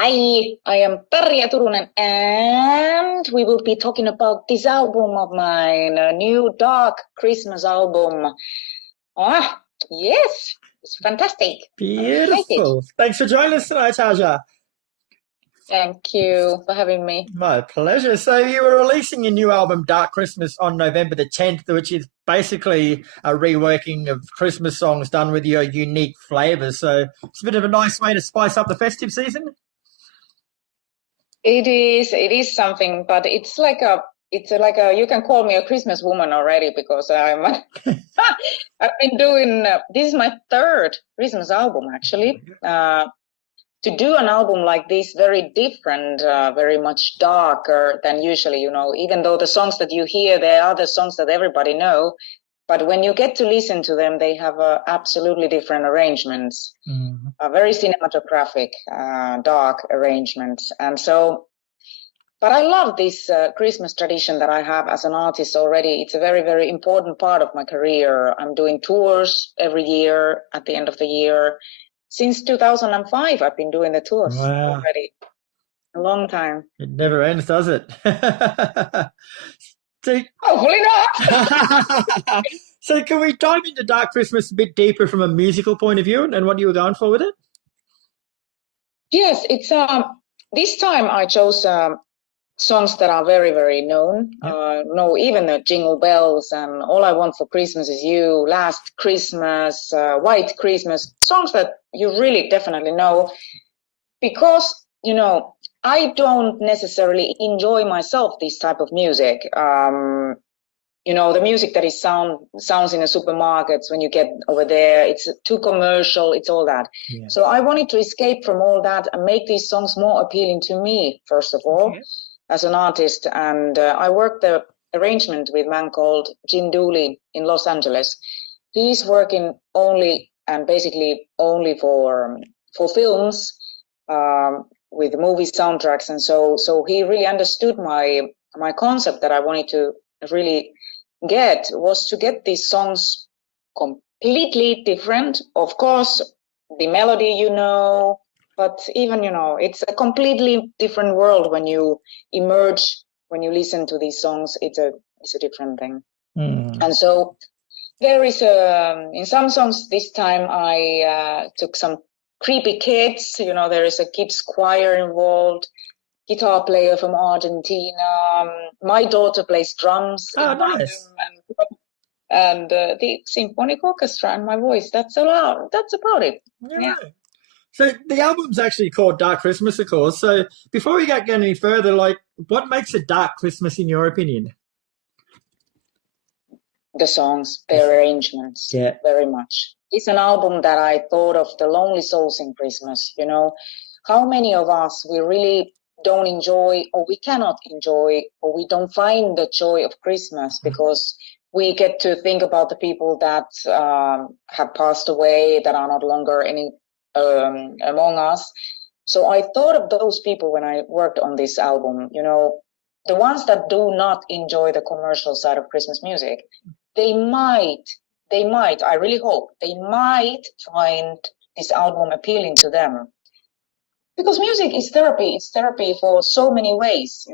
Hi, I am Tarja Turunen, and we will be talking about this album of mine, a new dark Christmas album. Ah, yes, it's fantastic. Beautiful. Thanks for joining us tonight, Tarja. Thank you for having me. My pleasure. So you were releasing your new album, Dark Christmas, on November the 10th, which is basically a reworking of Christmas songs done with your unique flavours. So it's a bit of a nice way to spice up the festive season. It is something, but it's like a, you can call me a Christmas woman already because I've been doing, this is my third Christmas album actually. To do an album like this, very different, very much darker than usually, even though the songs that you hear, they are the songs that everybody know. But when you get to listen to them, they have absolutely different arrangements, very cinematographic, dark arrangements. And so, but I love this Christmas tradition that I have as an artist already. It's a very, very important part of my career. I'm doing tours every year at the end of the year. Since 2005, I've been doing the tours already. A long time. It never ends, does it? Hopefully not. So can we dive into Dark Christmas a bit deeper from a musical point of view and what you were going for with it? Yes, it's this time I chose songs that are very, very known. Even the Jingle Bells and All I Want for Christmas Is You, Last Christmas, White Christmas, songs that you really definitely know. Because, I don't necessarily enjoy myself this type of music. The music that is sounds in the supermarkets when you get over there, it's too commercial, it's all that. Yeah. So I wanted to escape from all that and make these songs more appealing to me, first of all. Okay. As an artist, and I worked the arrangement with a man called Jim Dooley in Los Angeles. He's working only and basically only for films with movie soundtracks, and so he really understood my concept that I wanted to really get was to get these songs completely different. Of course, the melody, but even, it's a completely different world when you emerge, when you listen to these songs, it's a different thing. And so there is in some songs this time I took some creepy kids, there is a kids choir involved, guitar player from Argentina. My daughter plays drums. Oh, nice. And the symphonic orchestra and my voice, that's about it. Yeah. So the album's actually called Dark Christmas, of course. So before we get any further, what makes a dark Christmas in your opinion? The songs, their arrangements, very much. It's an album that I thought of the lonely souls in Christmas. How many of us we really don't enjoy, or we cannot enjoy, or we don't find the joy of Christmas because we get to think about the people that have passed away, that are not longer among us. So I thought of those people when I worked on this album, the ones that do not enjoy the commercial side of Christmas music. They might, I really hope, they might find this album appealing to them. Because music is therapy. It's therapy for so many ways.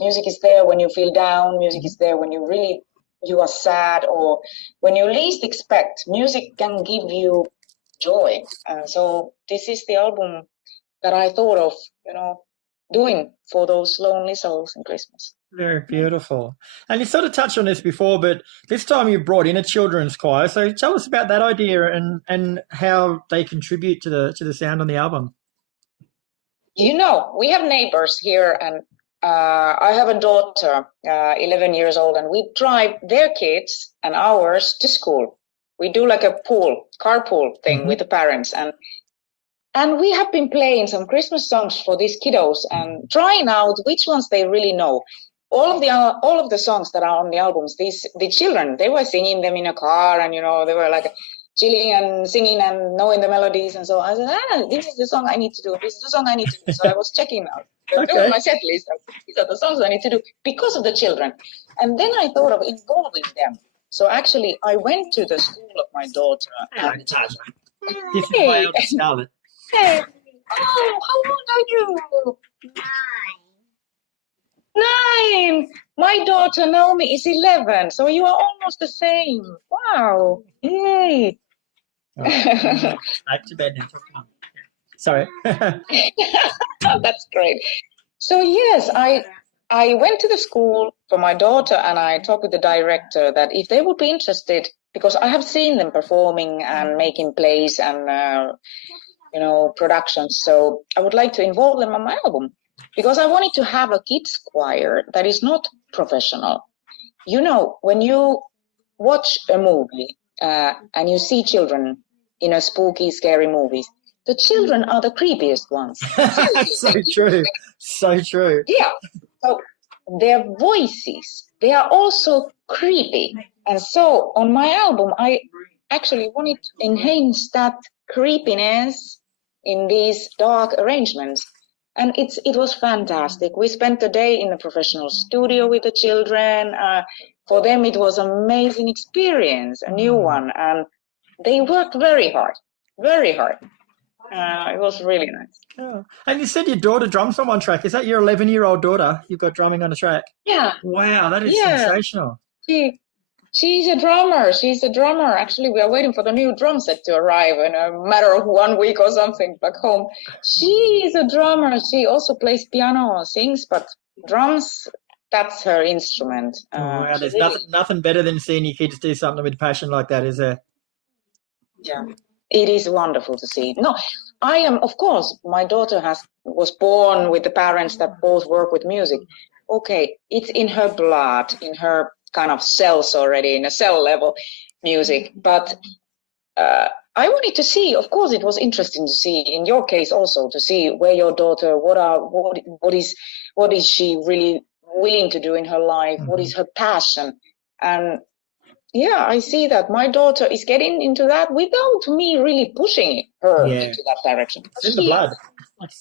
Music is there when you feel down. Music is there when you are sad, or when you least expect. Music can give you joy. And so this is the album that I thought of, doing for those lonely souls in Christmas. Very beautiful. And you sort of touched on this before, but this time you brought in a children's choir. So tell us about that idea and how they contribute to the sound on the album. We have neighbors here, and I have a daughter, 11 years old, and we drive their kids and ours to school. We do like a carpool thing with the parents, and we have been playing some Christmas songs for these kiddos and trying out which ones they really know. All of the songs that are on the albums, the children, they were singing them in a car, and they were like chilling and singing and knowing the melodies. And so I said, this is the song I need to do. This is the song I need to do. So I was checking out doing my set list. These are the songs I need to do because of the children. And then I thought of involving them. So actually, I went to the school of my daughter. This is my eldest Scarlett. Hey, Oh, how old are you? 9. My daughter Naomi is 11, so you are almost the same. Wow! Yay! Back to bed now. Sorry. That's great. So yes, I went to the school for my daughter and I talked with the director that if they would be interested, because I have seen them performing and making plays and productions. So I would like to involve them on my album because I wanted to have a kids choir that is not professional. You know, when you watch a movie and you see children in a spooky, scary movies, the children are the creepiest ones. So true. So true. Yeah. So their voices, they are also creepy. And so on my album, I actually wanted to enhance that creepiness in these dark arrangements. And it was fantastic. We spent the day in a professional studio with the children. For them, it was an amazing experience, a new one. And they worked very hard, very hard. It was really nice. Oh. And you said your daughter drums on one track. Is that your 11-year-old daughter you've got drumming on a track? Yeah. Wow, that is sensational. She's a drummer. She's a drummer. Actually, we are waiting for the new drum set to arrive in a matter of 1 week or something back home. She is a drummer. She also plays piano or sings, but drums, that's her instrument. Wow, there's nothing better than seeing your kids do something with passion like that, is there? Yeah. It is wonderful to see. No, I am, of course, my daughter was born with the parents that both work with music. Okay, it's in her blood, in her kind of cells already, in a cell level music. But I wanted to see, of course, it was interesting to see, in your case also, to see where your daughter, what is she really willing to do in her life? What is her passion? And yeah, I see that my daughter is getting into that without me really pushing her into that direction. It's in the blood.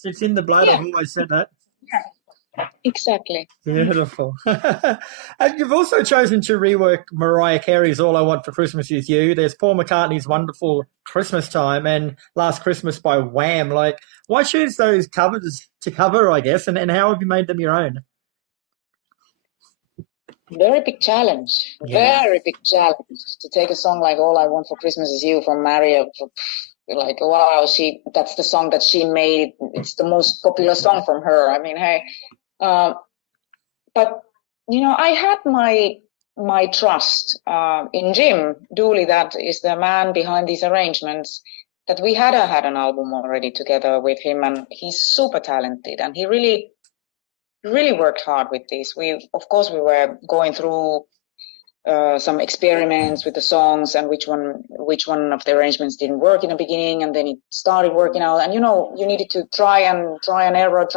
It's in the blood. I've always said that. Yeah, exactly. Beautiful. And you've also chosen to rework Mariah Carey's All I Want for Christmas Is You. There's Paul McCartney's Wonderful Christmas Time and Last Christmas by Wham. Like, why choose those covers to cover, I guess, and how have you made them your own? Very big challenge. Yeah. Very big challenge to take a song like All I Want for Christmas Is You from Mariah. Like, wow, that's the song that she made. It's the most popular song from her. I mean, hey. But, I had my trust in Jim Dooley, that is the man behind these arrangements, that we had an album already together with him, and he's super talented, and he really worked hard with this. Of course, we were going through some experiments with the songs and which one of the arrangements didn't work in the beginning, and then it started working out. And you needed to try and error,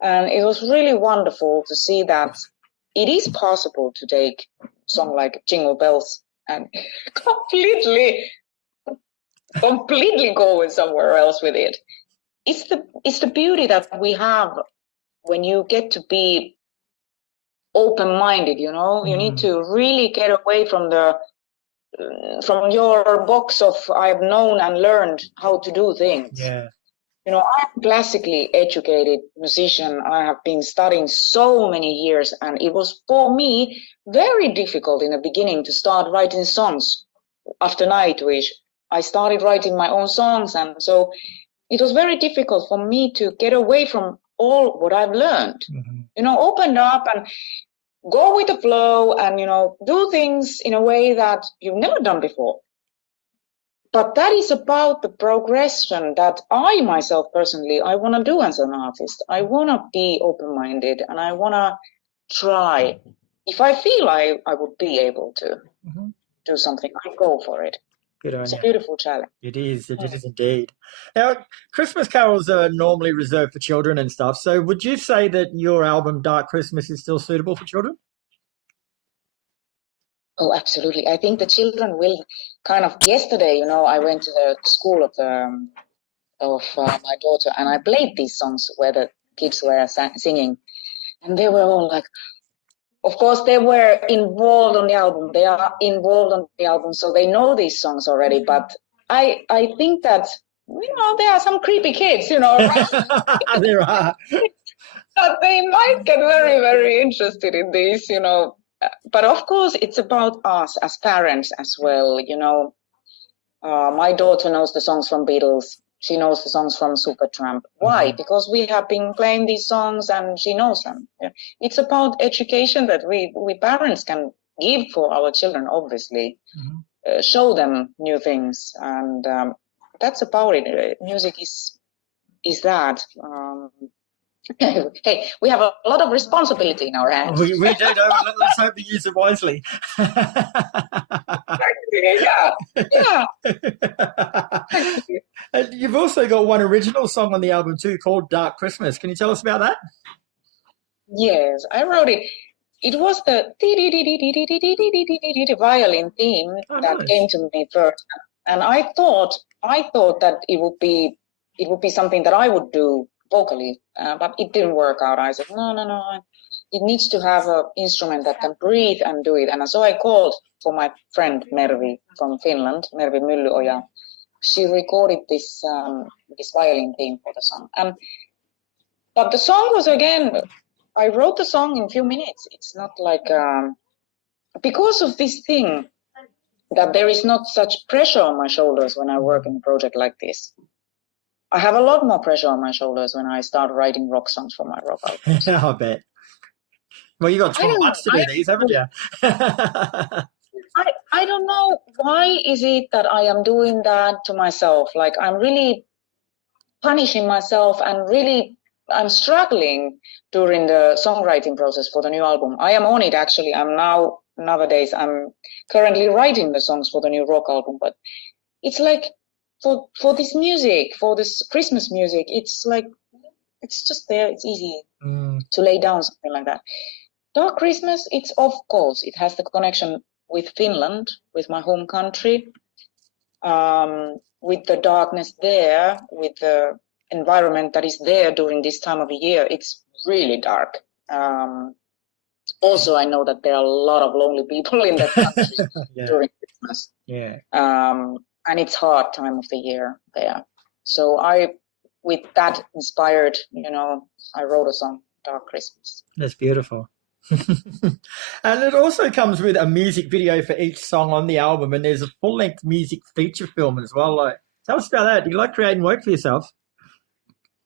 and it was really wonderful to see that it is possible to take a song like Jingle Bells and completely go somewhere else with it. It's the beauty that we have when you get to be open-minded, you need to really get away from your box of I've known and learned how to do things. Yeah. I'm a classically educated musician. I have been studying so many years, and it was for me very difficult in the beginning to start writing songs. After Nightwish, I started writing my own songs, and so it was very difficult for me to get away from all what I've learned. Open up and go with the flow and, do things in a way that you've never done before. But that is about the progression that I myself personally, I want to do as an artist. I want to be open-minded and I want to try. If I feel I would be able to do something, I go for it. It's a beautiful challenge. It is indeed. Now, Christmas carols are normally reserved for children and stuff. So would you say that your album, Dark Christmas, is still suitable for children? Oh, absolutely. I think the children will yesterday, I went to the school of my daughter and I played these songs where the kids were singing. And they were all like, of course, they were involved on the album. They are involved on the album, so they know these songs already. But I think that there are some creepy kids, There are. but they might get very, very interested in these, But of course, it's about us as parents as well, My daughter knows the songs from Beatles. She knows the songs from Supertramp. Why? Because we have been playing these songs and she knows them. It's about education that we parents can give for our children, obviously. Show them new things. And that's about it. Music is that. Hey, we have a lot of responsibility in our hands. We do. Let's hope we use it wisely. Yeah. And you've also got one original song on the album too called Dark Christmas. Can you tell us about that? Yes, I wrote it. It was the violin theme that came to me first. And I thought that it would be something that I would do vocally, but it didn't work out. I said, no, it needs to have an instrument that can breathe and do it. And so I called for my friend Mervi from Finland, Mervi Myllyoja. She recorded this violin theme for the song. But the song was, again, I wrote the song in a few minutes. It's not like, because of this thing, that there is not such pressure on my shoulders when I work in a project like this. I have a lot more pressure on my shoulders when I start writing rock songs for my rock albums. I bet. Well, you got 12 months to do these, haven't you? I don't know why is it that I am doing that to myself. Like, I'm really punishing myself and really I'm struggling during the songwriting process for the new album. I am on it, actually. Nowadays, I'm currently writing the songs for the new rock album, but it's like, for this music, for this Christmas music, it's like, it's just there. It's easy to lay down something like that. Dark Christmas, it's of course, it has the connection with Finland, with my home country, with the darkness there, with the environment that is there during this time of the year. It's really dark. Also, I know that there are a lot of lonely people in that country during Christmas. Yeah. And it's hard time of the year there. So with that inspired, I wrote a song, Dark Christmas. That's beautiful. And it also comes with a music video for each song on the album, and there's a full-length music feature film as well. Tell us about that. Do you like creating work for yourself?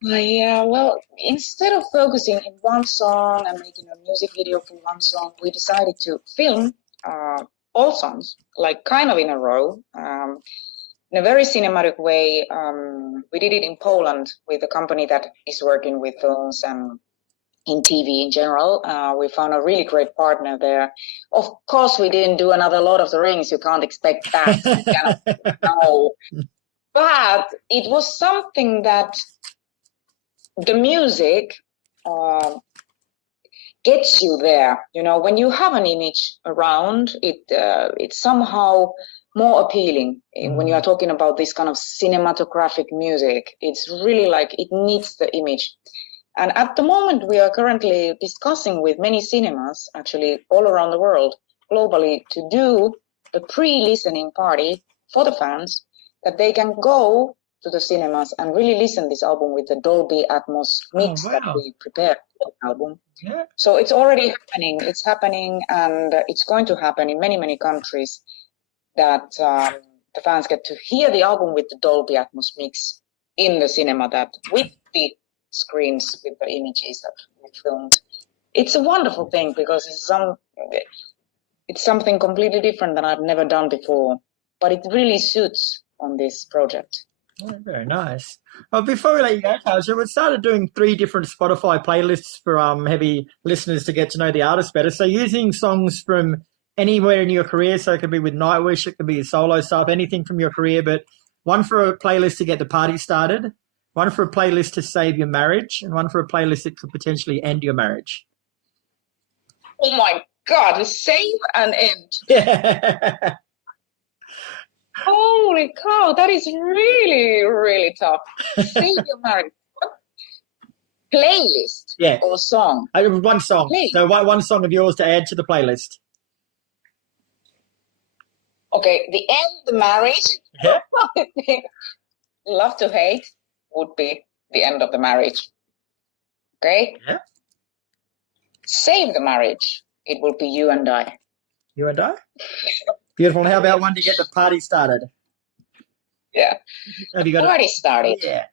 Yeah, well, instead of focusing in one song and making a music video for one song, we decided to film all songs, like kind of in a row. In a very cinematic way. We did it in Poland with a company that is working with films and in TV in general. We found a really great partner there. Of course, we didn't do another Lord of the Rings. You can't expect that. No. But it was something that the music gets you there. When you have an image around, it's somehow more appealing when you are talking about this kind of cinematographic music. It's really like it needs the image. And at the moment, we are currently discussing with many cinemas, actually all around the world, globally, to do a pre-listening party for the fans, that they can go to the cinemas and really listen this album with the Dolby Atmos mix that we prepared for the album. Yeah. So it's already happening. It's happening, and it's going to happen in many, many countries, that the fans get to hear the album with the Dolby Atmos mix in the cinema, that with the screens, with the images that we filmed. It's a wonderful thing because it's something completely different that I've never done before, but it really suits on this project. Oh, very nice. Well, before we let you go, Tarja, we started doing 3 different Spotify playlists for heavy listeners to get to know the artist better. So using songs from anywhere in your career, so it could be with Nightwish, it could be solo stuff, anything from your career, but one for a playlist to get the party started, one for a playlist to save your marriage, and one for a playlist that could potentially end your marriage. Oh my God, save and end. Yeah. Holy cow, that is really, really tough. Save your marriage. Playlist or song? One song. Playlist. So one song of yours to add to the playlist. Okay, the end, the marriage. Yeah. love to hate would be the end of the marriage. Okay? Yeah. Save the marriage. It will be you and I. You and I? Beautiful. And how about one to get the party started? Yeah. Have you got Party started. Yeah.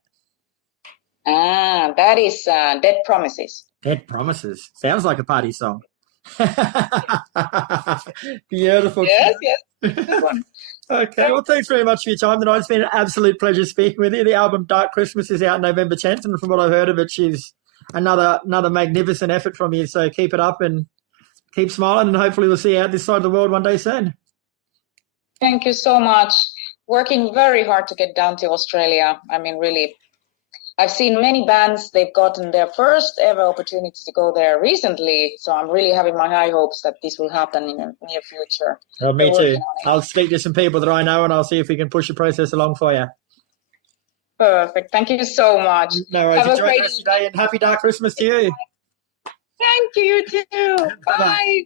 That is Dead Promises. Dead Promises. Sounds like a party song. Beautiful. Yes. Good one. Okay, well, thanks very much for your time tonight. It's been an absolute pleasure speaking with you. The album Dark Christmas is out November 10th, and from what I've heard of it, she's another magnificent effort from you. So keep it up and keep smiling, and hopefully we'll see you out this side of the world one day soon. Thank you so much. Working very hard to get down to Australia. I mean, really, I've seen many bands, they've gotten their first ever opportunity to go there recently. So I'm really having my high hopes that this will happen in the near future. Well, me too. I'll speak to some people that I know and I'll see if we can push the process along for you. Perfect. Thank you so much. No worries. Enjoy the rest of your day and happy Dark Christmas to you. Thank you, you too. Bye.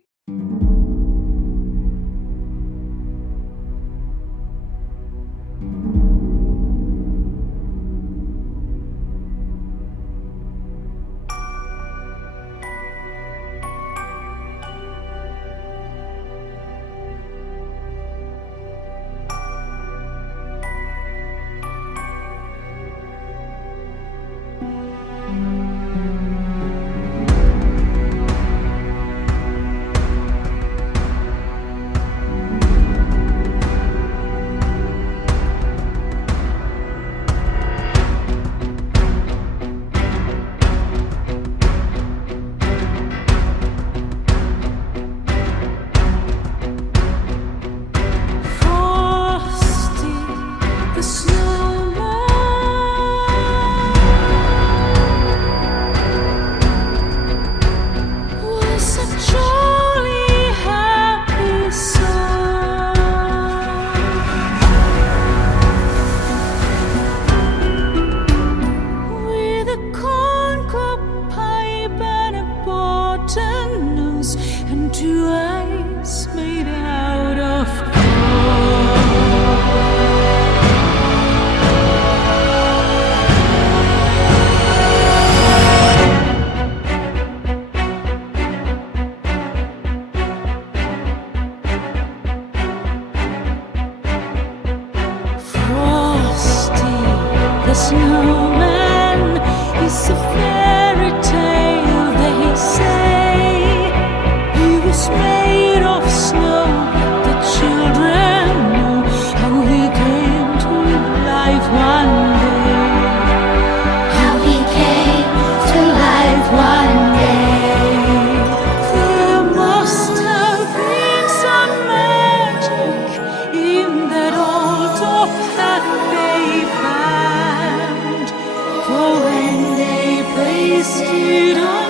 The snowman is a fairy tale, they say. He was made of snow, but the children know how he came to life one day. How he came to life one day. There must have been some magic in that old top that they found. For when they placed it on